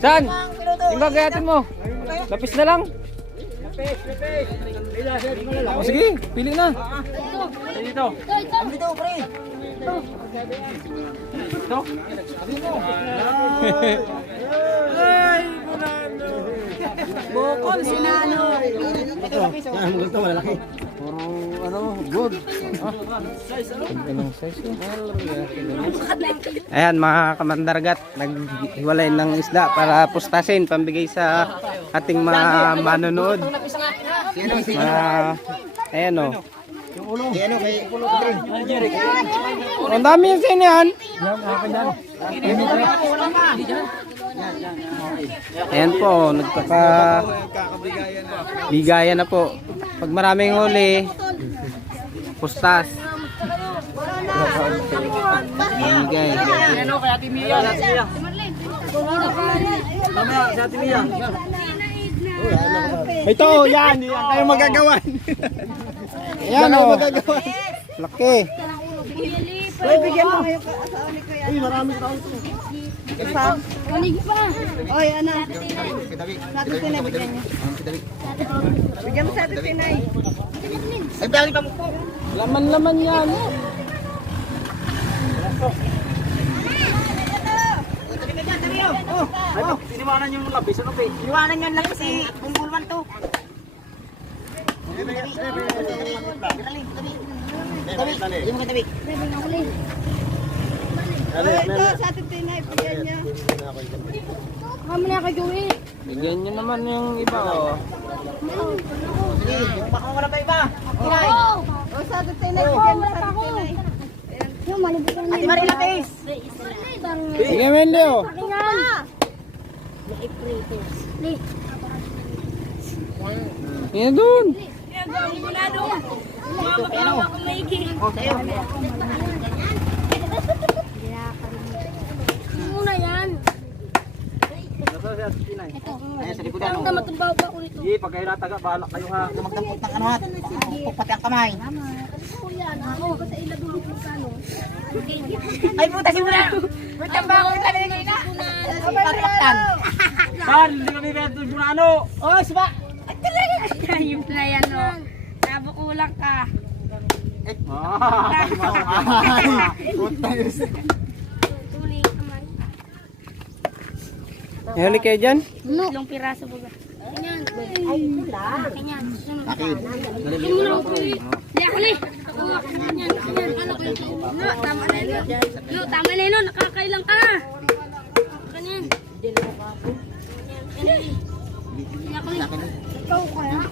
Saan? Yung gagayatin mo? Lapis na lang? O sige, pili na. Dito. Dito, pre. Ito. Bukol, sinano. Ang gusto malalaki. Puro ano, good. Anong size yun? Ayan mga kamandargat, naghiwalay ng isda para pustasin, pambigay sa ating mga manonood. Ayan o. Ang dami yung sinihan. Ayan po, nagkakabigayan na po. Pag maraming huli, pustas. Bigay. Ano kaya Ate Mia? Mamaya, si Ate Mia. Ito, yan kayo magagawan. Ayan o. Laki. Uy, bigyan mo. Uy, marami tao ito. Kunig pa. Oy, ano? Sa Ate Tinay, bigyan niya. Bigyan mo sa Ate Tinay. Ay, balik pa mo po. Laman-laman yan. Tiniwanan yung labis, ano ba? Tiniwanan yung labis si Bumbulman to. Tabi. Yung mga tabi. Ito, sa Ate Tinay, bigyan niya. Kami na kay Joey. Bigyan nyo naman yung iba o. Sige, baka wala pa iba. Tinay. Oo. O, sa Ate Tinay, bigyan mo sa Ate Tinay. Yung malibutan Ate Marie Lapis. Bigyan mo hindi o. Yan doon. O, sa'yo. Muna yan. Ayan, sa likodan. Ang damat ang baba ko nito. Sige, pag kayo nataga, bahala kayo ha. Magdampot ng ano ha. Pupok pati ang kamay. Ako, kasi iladulog ko ka, no? Ay, puta si Muna. Puta ba ako yung talinigay na? Patraptan. Saan? Hindi kami beto yung ano. Oh, siba. Yung na yan, no? Nabukulang ka. Tuli, kamay. May huli kayo dyan? Ilang piraso ba? Ganyan. Ganyan. Yung muna ko huli. Hindi ako huli. Ganyan. Ano ko yung no, tama na yun. No, tama na yun. Nakakailang ka na. Ganyan. Ganyan. Hindi ako huli. Ikaw kaya?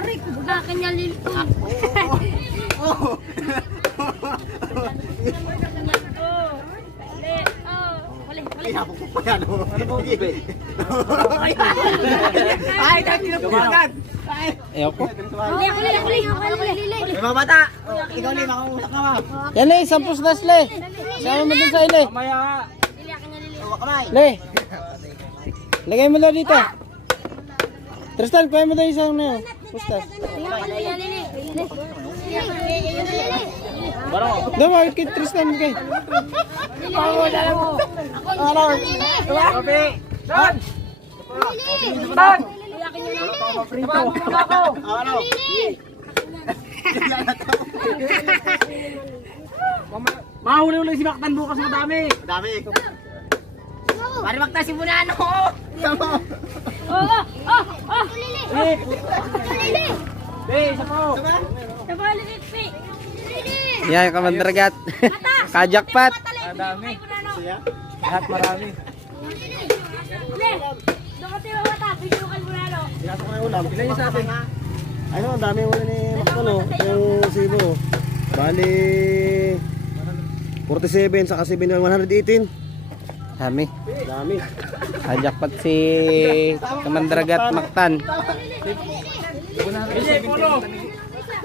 Aray ko ba? Kanya lilito. Ay, dahil tinapulagan. Ayoko. Huli. May mga bata. Ikaw li, makausap ka ma. Yan eh, isang pustas le. Sama mo dun sa ile. Mamaya. Huwag kamay. Le. Lagay mo daw dito. Tristan, kuha mo daw isang na yun. Pustas. Daw, bakit kay Tristan kay? Kape. Saan? Saan? Mahuli-huli si Mactan bukas madami. Dami. Pari magta si Bunano. Isa po. Yan, kamandragat. Kajakpat. Madami. Lahat marami. Pinasok na yung ulam. Ilan yung sa atin? Ano, ang dami ulit ni Mactan oh. Yung sibo. Bali 47 saka 118. Dami. Dami. Kajakpat si Kamandragat Mactan.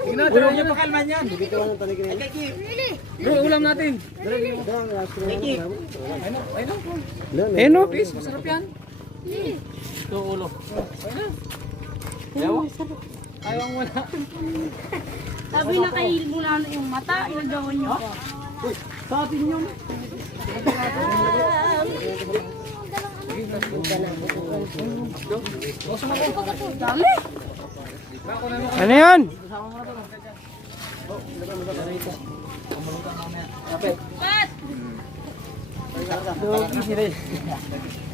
Ulam niyo pakalman yan. Dito lang ang tanikin. Bro, ulam natin. Ayun o. Masarap yan. Ito ulo. Ayaw? Ayaw mo na. Sabi na kay Bunano yung mata, inagawan niyo pa. Sa atin yun. Dami. Ano yun? Pat!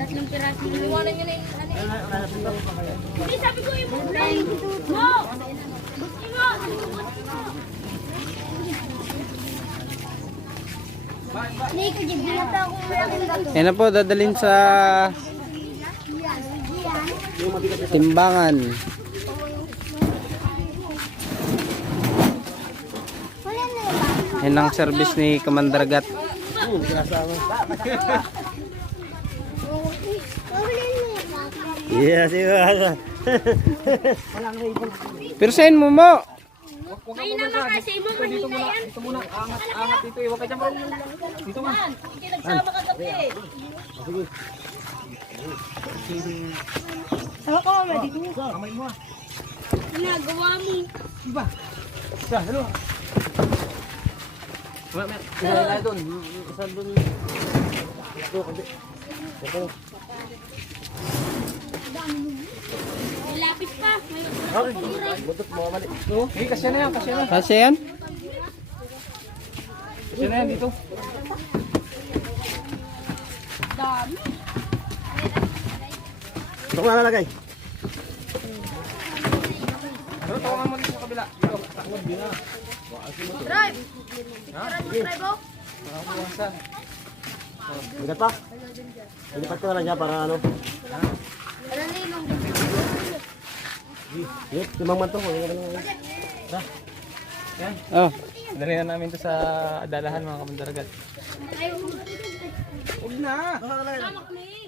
Tatlong piraso. Iwanan nyo na yung ano. Hindi, sabi ko yung mulay. No! Ino! Hindi ko dyan. Binata akong malaking gato. Yan na po, dadalhin sa timbangan. Yan ang service ni Commander Gat. Yes, yes. Pirsain mo mo. May naman kasi mo, mahina yan. Ito muna, angat dito. Iwag ka dyan, bro. Dito man. Hindi nagsama ka gabi eh. Saka ka, mama, dito mo. Kamay mo. Ginagawa mo. Diba? Isa, hello. Isa doon. Isa doon. May lapis pa. May Butot mo mali. Kasya yan? Kasya na yan dito. Dami. Ito ko nalalagay. Drive. Drive oh. Bigat pa. Ilipat ko na lang siya para ano. Yep, limang man to. Oh. Dali na namin to sa dalahan mga Commander Gat. Ayaw. Huwag na. Tamak na eh.